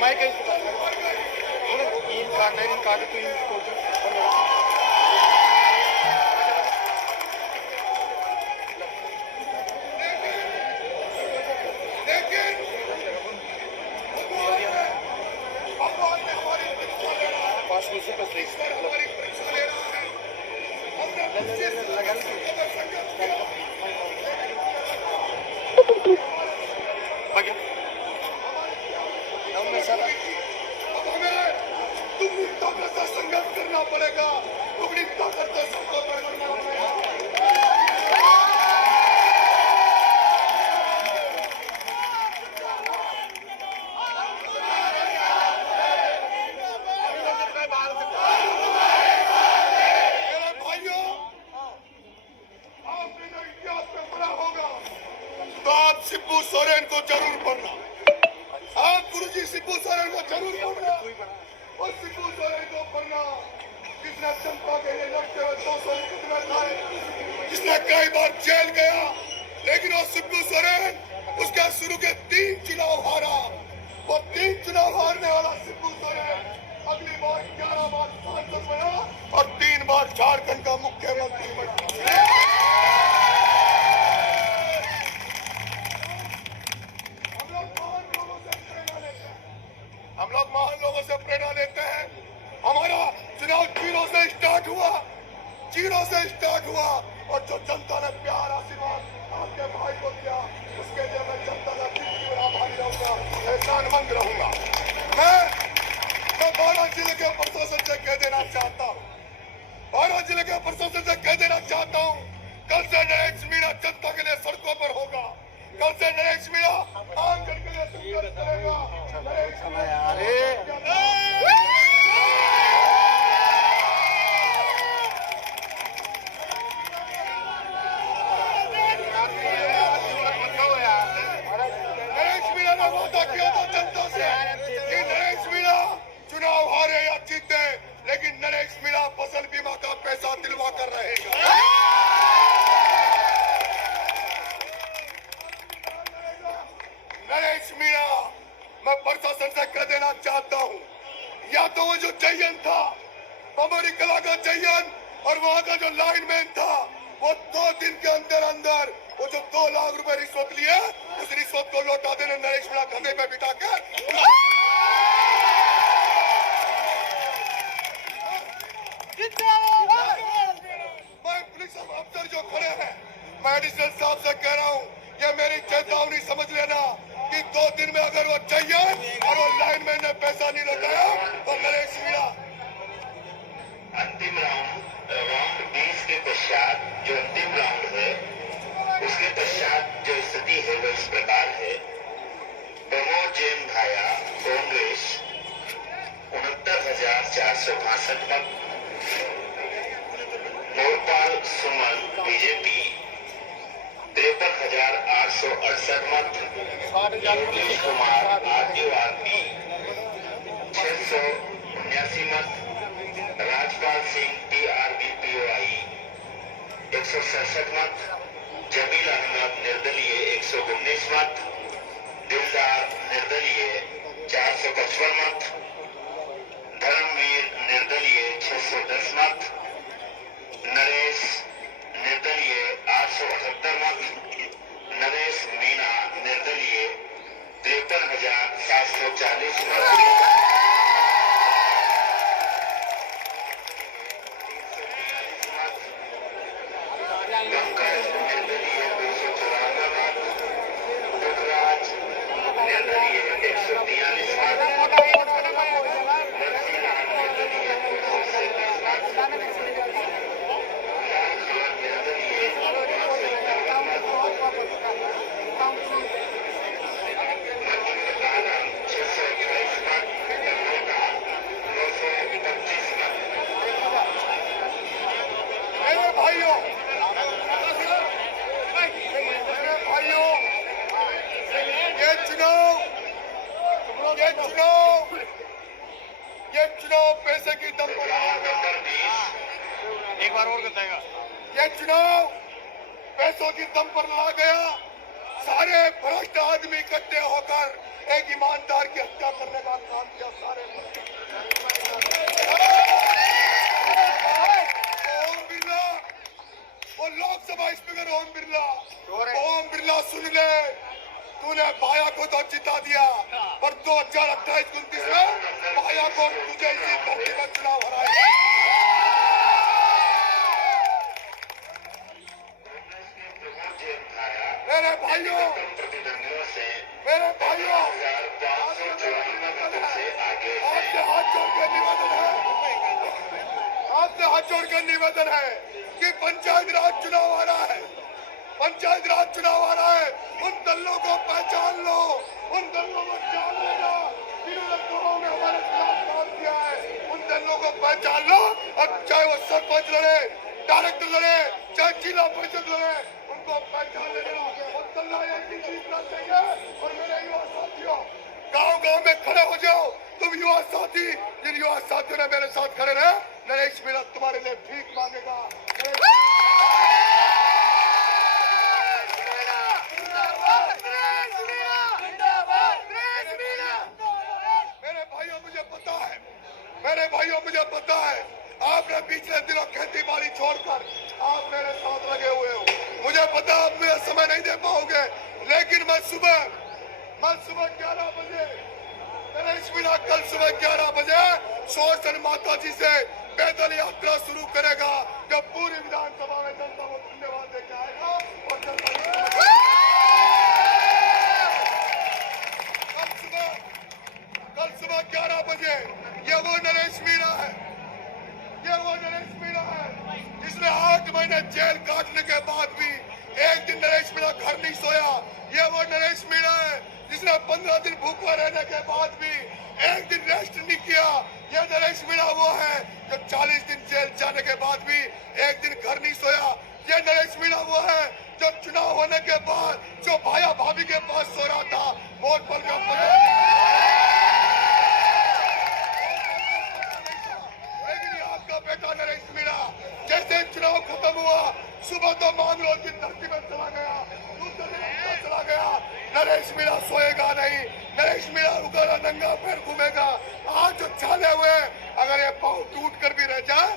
Mic है इन का नहीं काट तो इन को संघर्ष करना पड़ेगा। अपनी ताकत से सबको शिबू सोरेन को जरूर पढ़ना। आप गुरुजी शिबू सोरेन को जरूर पढ़ना और शिबू सोरेन को पढ़ना जिसने जनता के लिए लड़ते हुए 200 मुकदमे लाए, जिसने कई बार जेल गया, लेकिन वो शिबू सोरेन उसका शुरू के 3 चुनाव हारा। वो 3 चुनाव हारने वाला शिबू सोरेन अगली बार 11 बार सांसद बना और 3 बार झारखंड का मुख्यमंत्री बना। हम लोग महान लोगों से प्रेरणा लेते हैं। हमारा चुनाव जीरो से स्टार्ट हुआ और जो जनता ने प्यार आशीर्वाद आपके भाई को दिया, उसके लिए मैं जनता का जिंदगी में आभारी रहूंगा, एहसानमंद रहूंगा। मैं बारा जिले के प्रशासन से कह देना चाहता हूँ, कल से नरेश मीणा जनता के लिए सड़कों पर होगा। कल से नरेश मीणा आंगन के लिए संघर्ष करेगा। नरेश मीणा ने वादा किया था जनता से कि नरेश मीणा चुनाव हारे या जीते, लेकिन नरेश मीणा फसल बीमा का पैसा दिलवा कर रहेगा। नरेश मीणा, मैं प्रशासन से कह देना चाहता हूँ, या तो वो जो जयन था, पमोरी कला का जयन और वहाँ का जो लाइनमैन था, वो 2 दिन के अंदर वो जो 2 लाख रुपए रिश्वत लिए, उस रिश्वत को लौटा देने नरेश मीणा कंधे पे बिठा कर। मैं पुलिस अफसर जो खड़े हैं, मैं एडिशनल साहब से कह रहा हूँ, ये मेरी चेतावनी समझ लेना कि 2 दिन में अगर वो चाहिए और वो लाइनमैन ने पैसा नहीं लौटाया तो नरेश मीणा। अंतिम राउंड 20 के पश्चात जो अंतिम राउंड है, उसके पश्चात जो स्थिति है वो इस प्रकार है। प्रमोद जैन भाया कांग्रेस 69,462 मत, मोरपाल सुमन बीजेपी 53,868 मत, योगेश कुमार आरजेआरपी 679 मत, राजपाल सिंह टीआरबीपीओआई 167 मत, जमील अहमद निर्दलीय 119 मत, दिलदार निर्दलीय 455 मत, धर्मवीर निर्दलीय 610 मत, नरेश निर्दलीय 878 मत, नरेश मीणा निर्दलीय 53,740 मत, पंकज निर्दलीय 294 मत, दुखराज निर्दलीय 143 मत, ये चुनाव पैसे की दम पर एक बार और बताएगा। ये चुनाव पैसों की दम पर लड़ा गया। सारे भ्रष्ट आदमी इकट्ठे होकर एक ईमानदार की हत्या करने का और 2028-29 में भाया को तुझे इसी मौके पर चुनाव हराएगा। मेरे भाइयों, प्रतिद्वंदियों से मेरे भाइयों, 15,594 से आगे आपसे हाथ जोड़ के निवेदन है, आपसे हाथ जोड़ के निवेदन है कि पंचायत राज चुनाव आ रहा है, पंचायत राज चुनाव आ रहा है। उन दलों को पहचान लो, उन दलों को जान लेना जिन्होंने चुनाव में हमारे खिलाफ काम किया है। उन दलों को पहचान लो, अब चाहे वो सरपंच लड़े, डायरेक्टर लड़े, चाहे जिला परिषद लड़े, उनको पहचान लेना। वो दल्ला एक ही चीज ना चाहिए। और मेरे युवा साथियों, गांव-गांव में खड़े हो जाओ तुम युवा साथी। जिन युवा साथियों ने मेरे साथ खड़े रहे, नरेश मीणा तुम्हारे लिए भीख मांगेगा। मेरे भाइयों, मुझे पता है आपने पिछले दिनों खेती बाड़ी छोड़कर आप मेरे साथ लगे हुए हो। मुझे पता आप मुझे समय नहीं दे पाओगे, लेकिन मैं सुबह 11 बजे, नरेश मीणा कल सुबह 11 बजे सोरसन माता जी से पैदल यात्रा शुरू करेगा, जब पूरी विधानसभा में जनता को धन्यवाद देके आएगा। और जनता कल सुबह 11 बजे ये वो नरेश मीणा है, ये वो नरेश मीणा है जिसने 8 महीने जेल काटने के बाद भी एक दिन नरेश मीणा घर नहीं सोया। ये वो नरेश मीणा है जिसने 15 दिन भूखा रहने के बाद भी एक दिन रेस्ट नहीं किया। ये नरेश मीणा वो है जो 40 दिन जेल जाने के बाद भी एक दिन घर नहीं सोया। ये नरेश मीणा वो है जो चुनाव होने के बाद जो भाया भाभी के पास सो रहा था, वोट पर बेटा नरेश मीणा जैसे चुनाव खत्म हुआ, सुबह तो मामलों की धरती में चला गया, दूसरे दिन चला गया। नरेश मीणा सोएगा नहीं, नरेश मीणा उगाड़ा नंगा पैर घूमेगा। आज जो छाले हुए, अगर ये पाँव टूट कर भी रह जाए